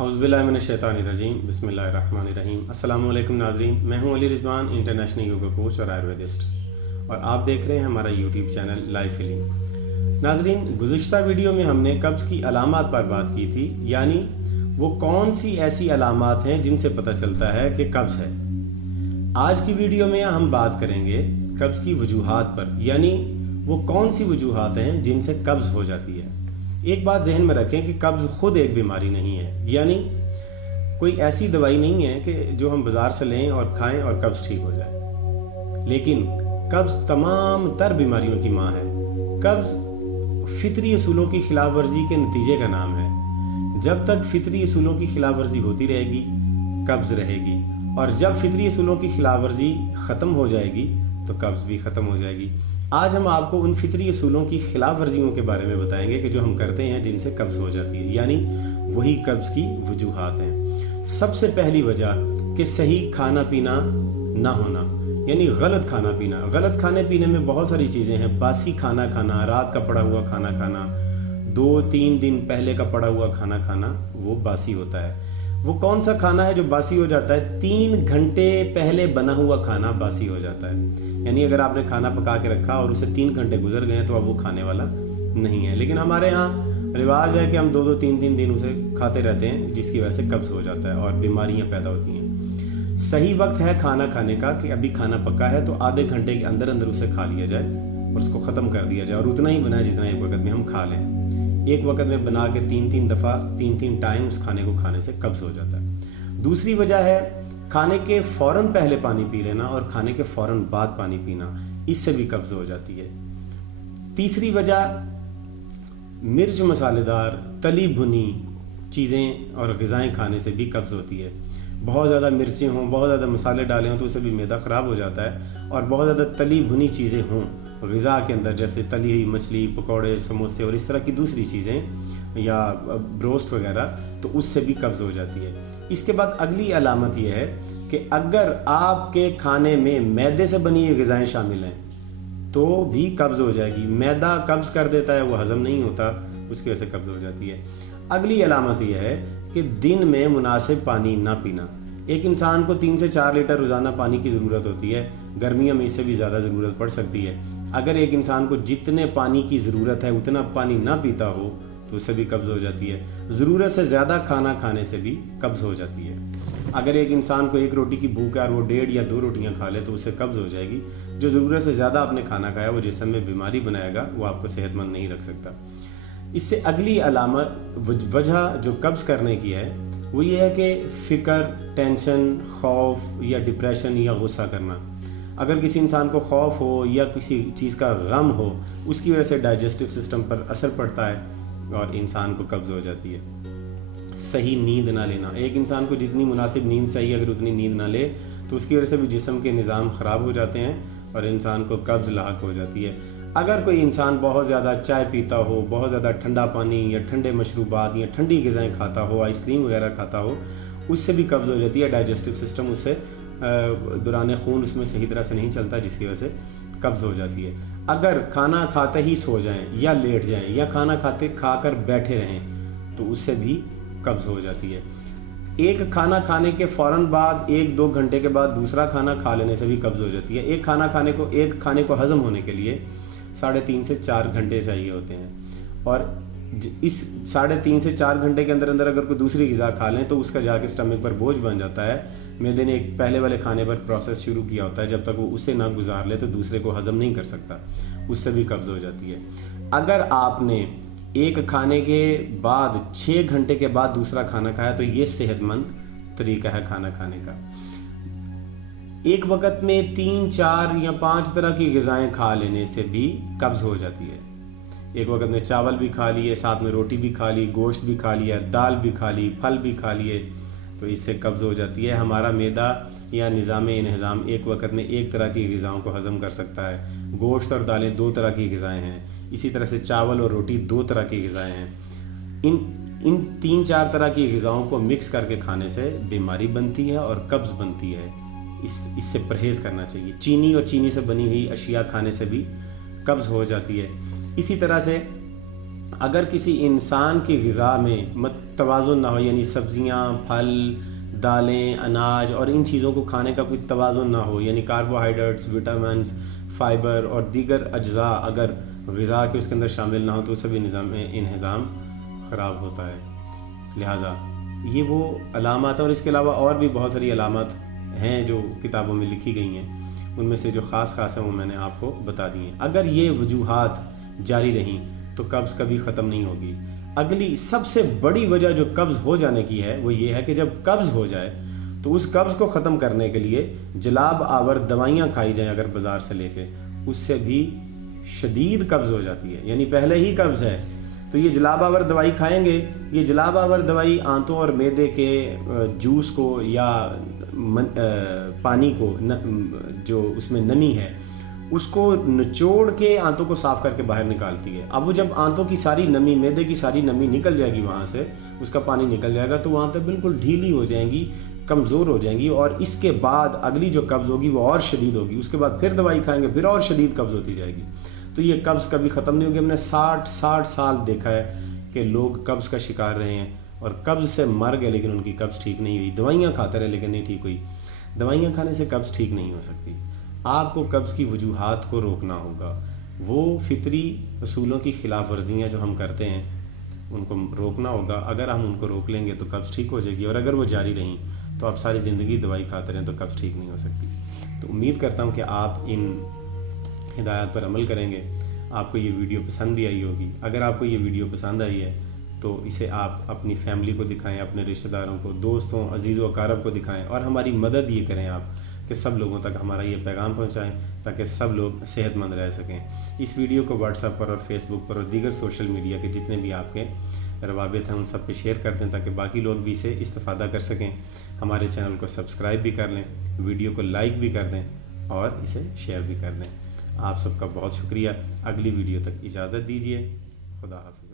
औज़ुबिल्लाहिमिनश्शैतानिर्रजीम बिस्मिल्लाहिर्रहमानिर्रहीम। अस्सलामु अलैकुम नाज़रीन, मैं हूं Ali Rizwan, international yoga coach और आयुर्वेदिस्ट, और आप देख रहे हैं हमारा यूट्यूब चैनल लाइफ हीलिंग। नाज़रीन, गुज़िश्ता वीडियो में हमने कब्ज़ की अलामात पर बात की थी, यानी वो कौन सी ऐसी अलामात हैं जिनसे पता चलता है कि कब्ज़ है। आज की वीडियो में हम बात करेंगे कब्ज़ की वजूहात पर, यानी वो कौन सी वजूहात हैं जिनसे कब्ज़ हो जाती है। एक बात जहन में रखें कि कब्ज़ खुद एक बीमारी नहीं है, यानी कोई ऐसी दवाई नहीं है कि जो हम बाज़ार से लें और खाएं और कब्ज़ ठीक हो जाए। लेकिन कब्ज़ तमाम तर बीमारियों की माँ है। कब्ज़ फितरी असूलों की खिलाफ वर्जी के नतीजे का नाम है। जब तक फितरी असूलों की खिलाफ वर्जी होती रहेगी, कब्ज़ रहेगी, और जब फितरी असूलों की खिलाफ वर्जी ख़त्म हो जाएगी तो कब्ज़ भी ख़त्म हो जाएगी। आज हम आपको उन फितरी असूलों की खिलाफ वर्जियों के बारे में बताएंगे कि जो हम करते हैं जिनसे कब्ज़ हो जाती है, यानी वही कब्ज़ की वजूहात हैं। सबसे पहली वजह कि सही खाना पीना ना होना, यानी गलत खाना पीना। गलत खाने पीने में बहुत सारी चीज़ें हैं। बासी खाना खाना, रात का पड़ा हुआ खाना खाना, 2-3 दिन पहले का पड़ा हुआ खाना खाना, वो बासी होता है। वो कौन सा खाना है जो बासी हो जाता है? 3 घंटे पहले बना हुआ खाना बासी हो जाता है। यानी अगर आपने खाना पका के रखा और उसे 3 घंटे गुजर गए तो अब वो खाने वाला नहीं है। लेकिन हमारे यहाँ रिवाज है कि हम 2-2, 3-3 दिन उसे खाते रहते हैं, जिसकी वजह से कब्ज़ हो जाता है और बीमारियाँ पैदा होती हैं। सही वक्त है खाना खाने का कि अभी खाना पका है तो आधे घंटे के अंदर अंदर उसे खा लिया जाए और उसको ख़त्म कर दिया जाए, और उतना ही बनाए जितना एक वक्त में हम खा लें। एक वक्त में बना के 3-3 दफ़ा 3-3 टाइम उस खाने को खाने से कब्ज़ हो जाता है। दूसरी वजह है खाने के फ़ौरन पहले पानी पी लेना और खाने के फ़ौरन बाद पानी पीना, इससे भी कब्ज़ हो जाती है। तीसरी वजह मिर्च मसालेदार तली भुनी चीज़ें और ग़िज़ाएँ खाने से भी कब्ज़ होती है। बहुत ज़्यादा मिर्चें हों, बहुत ज़्यादा मसाले डाले हों तो उससे भी मैदा ख़राब हो जाता है, और बहुत ज़्यादा तली भुनी चीज़ें हों ग़िज़ा के अंदर, जैसे तली हुई मछली, पकौड़े, समोसे और इस तरह की दूसरी चीज़ें या ब्रोस्ट वगैरह, तो उससे भी कब्ज़ हो जाती है। इसके बाद अगली अलामत यह है कि अगर आपके खाने में मैदे से बनी हुई ग़िज़ाएँ शामिल हैं तो भी कब्ज़ हो जाएगी। मैदा कब्ज़ कर देता है, वो हज़म नहीं होता, उसकी वजह से कब्ज़ हो जाती है। अगली अलामत यह है कि दिन में मुनासिब पानी ना पीना। एक इंसान को 3 से 4 लीटर रोज़ाना पानी की ज़रूरत होती है, गर्मियों में इससे भी ज़्यादा ज़रूरत पड़ सकती है। अगर एक इंसान को जितने पानी की ज़रूरत है उतना पानी ना पीता हो तो उससे भी कब्ज़ हो जाती है। ज़रूरत से ज़्यादा खाना खाने से भी कब्ज़ हो जाती है। अगर एक इंसान को 1 रोटी की भूख है और वो 1.5 या 2 रोटियां खा ले तो उससे कब्ज़ हो जाएगी। जो ज़रूरत से ज़्यादा आपने खाना खाया वो जिस्म में बीमारी बनाएगा, वो आपको सेहतमंद नहीं रख सकता। इससे अगली अलामत वजह जो कब्ज़ करने की है वो ये है कि फ़िक्र, टेंशन, खौफ या डिप्रेशन या गुस्सा करना। अगर किसी इंसान को खौफ हो या किसी चीज़ का गम हो, उसकी वजह से डाइजेस्टिव सिस्टम पर असर पड़ता है और इंसान को कब्ज़ हो जाती है। सही नींद ना लेना, एक इंसान को जितनी मुनासिब नींद चाहिए अगर उतनी नींद ना ले तो उसकी वजह से भी जिस्म के निज़ाम ख़राब हो जाते हैं और इंसान को कब्ज़ लाहक हो जाती है। अगर कोई इंसान बहुत ज़्यादा चाय पीता हो, बहुत ज़्यादा ठंडा पानी या ठंडे मशरूबात या ठंडी ग़िज़ाएँ खाता हो, आइसक्रीम वगैरह खाता हो, उससे भी कब्ज़ हो जाती है। डाइजेस्टिव सिस्टम उससे दौरान खून उसमें सही तरह से नहीं चलता, जिसकी वजह से कब्ज़ हो जाती है। अगर खाना खाते ही सो जाएं या लेट जाएं या खाना खाकर बैठे रहें तो उससे भी कब्ज़ हो जाती है। एक खाना खाने के फ़ौरन बाद 1-2 घंटे के बाद दूसरा खाना खा लेने से भी कब्ज़ हो जाती है। एक खाने को हज़म होने के लिए 3.5 से 4 घंटे चाहिए होते हैं, और इस 3.5 से 4 घंटे के अंदर अंदर अगर कोई दूसरी ग़िज़ा खा लें तो उसका जाके स्टमक पर बोझ बन जाता है। मैदे ने एक पहले वाले खाने पर प्रोसेस शुरू किया होता है, जब तक वो उसे ना गुजार ले तो दूसरे को हज़म नहीं कर सकता, उससे भी कब्ज़ हो जाती है। अगर आपने एक खाने के बाद 6 घंटे के बाद दूसरा खाना खाया तो ये सेहतमंद तरीका है खाना खाने का। एक वक्त में 3, 4 या 5 तरह की ग़िज़ाएँ खा लेने से भी कब्ज़ हो जाती है। एक वक्त में चावल भी खा लिए, साथ में रोटी भी खा ली, गोश्त भी खा लिया, दाल भी खा ली, फल भी खा लिए, तो इससे कब्ज़ हो जाती है। हमारा मैदा या निज़ाम एक वक्त में एक तरह की ग़िज़ाओं को हज़म कर सकता है। गोश्त और दालें 2 तरह की ग़िज़ाएँ हैं, इसी तरह से चावल और रोटी 2 तरह की ग़िज़ाएँ हैं। इन 3-4 तरह की ग़िज़ाओं को मिक्स करके खाने से बीमारी बनती है और कब्ज़ बनती है। इससे परहेज़ करना चाहिए। चीनी और चीनी से बनी हुई अशिया खाने से भी कब्ज़ हो जाती है। इसी तरह से اگر کسی انسان کی غذا میں توازن نہ ہو، یعنی سبزیاں، پھل، دالیں، اناج اور ان چیزوں کو کھانے کا کوئی توازن نہ ہو، یعنی کاربوہائیڈریٹس، وٹامنس، فائبر اور دیگر اجزاء اگر غذا کے اس کے اندر شامل نہ ہو تو سبھی انہضام خراب ہوتا ہے۔ لہٰذا یہ وہ علامات ہیں، اور اس کے علاوہ اور بھی بہت ساری علامات ہیں جو کتابوں میں لکھی گئی ہیں، ان میں سے جو خاص ہیں وہ میں نے آپ کو بتا دی ہیں۔ اگر یہ وجوہات جاری رہیں تو قبض کبھی ختم نہیں ہوگی۔ اگلی سب سے بڑی وجہ جو قبض ہو جانے کی ہے وہ یہ ہے کہ جب قبض ہو جائے تو اس قبض کو ختم کرنے کے لیے جلاب آور دوائیاں کھائی جائیں اگر بازار سے لے کے، اس سے بھی شدید قبض ہو جاتی ہے، یعنی پہلے ہی قبض ہے تو یہ جلاب آور دوائی کھائیں گے، یہ جلاب آور دوائی آنتوں اور معدے کے جوس کو یا پانی کو جو اس میں نمی ہے اس کو نچوڑ کے آنتوں کو صاف کر کے باہر نکالتی ہے۔ اب وہ جب آنتوں کی ساری نمی، معدے کی ساری نمی نکل جائے گی، وہاں سے اس کا پانی نکل جائے گا تو وہ آنتیں بالکل ڈھیلی ہو جائیں گی، کمزور ہو جائیں گی، اور اس کے بعد اگلی جو قبض ہوگی وہ اور شدید ہوگی۔ اس کے بعد پھر دوائی کھائیں گے، پھر اور شدید قبض ہوتی جائے گی۔ تو یہ قبض کبھی ختم نہیں ہوگی۔ ہم نے 60 سال دیکھا ہے کہ لوگ قبض کا شکار رہے ہیں اور قبض سے مر گئے لیکن ان کی قبض ٹھیک نہیں ہوئی، دوائیاں کھاتے رہے لیکن نہیں ٹھیک ہوئی۔ دوائیاں کھانے سے قبض ٹھیک نہیں ہو سکتی۔ آپ کو قبض کی وجوہات کو روکنا ہوگا، وہ فطری اصولوں کی خلاف ورزیاں جو ہم کرتے ہیں ان کو روکنا ہوگا۔ اگر ہم ان کو روک لیں گے تو قبض ٹھیک ہو جائے گی، اور اگر وہ جاری رہیں تو آپ ساری زندگی دوائی کھاتے رہیں تو قبض ٹھیک نہیں ہو سکتی۔ تو امید کرتا ہوں کہ آپ ان ہدایات پر عمل کریں گے۔ آپ کو یہ ویڈیو پسند بھی آئی ہوگی۔ اگر آپ کو یہ ویڈیو پسند آئی ہے تو اسے آپ اپنی فیملی کو دکھائیں، اپنے رشتہ داروں کو، دوستوں، عزیز و اقارب کو دکھائیں، اور ہماری مدد یہ کریں آپ کہ سب لوگوں تک ہمارا یہ پیغام پہنچائیں تاکہ سب لوگ صحت مند رہ سکیں۔ اس ویڈیو کو واٹس ایپ پر اور فیس بک پر اور دیگر سوشل میڈیا کے جتنے بھی آپ کے روابط ہیں ان سب پہ شیئر کر دیں تاکہ باقی لوگ بھی اسے استفادہ کر سکیں۔ ہمارے چینل کو سبسکرائب بھی کر لیں، ویڈیو کو لائک بھی کر دیں اور اسے شیئر بھی کر دیں۔ آپ سب کا بہت شکریہ۔ اگلی ویڈیو تک اجازت دیجیے۔ خدا حافظ۔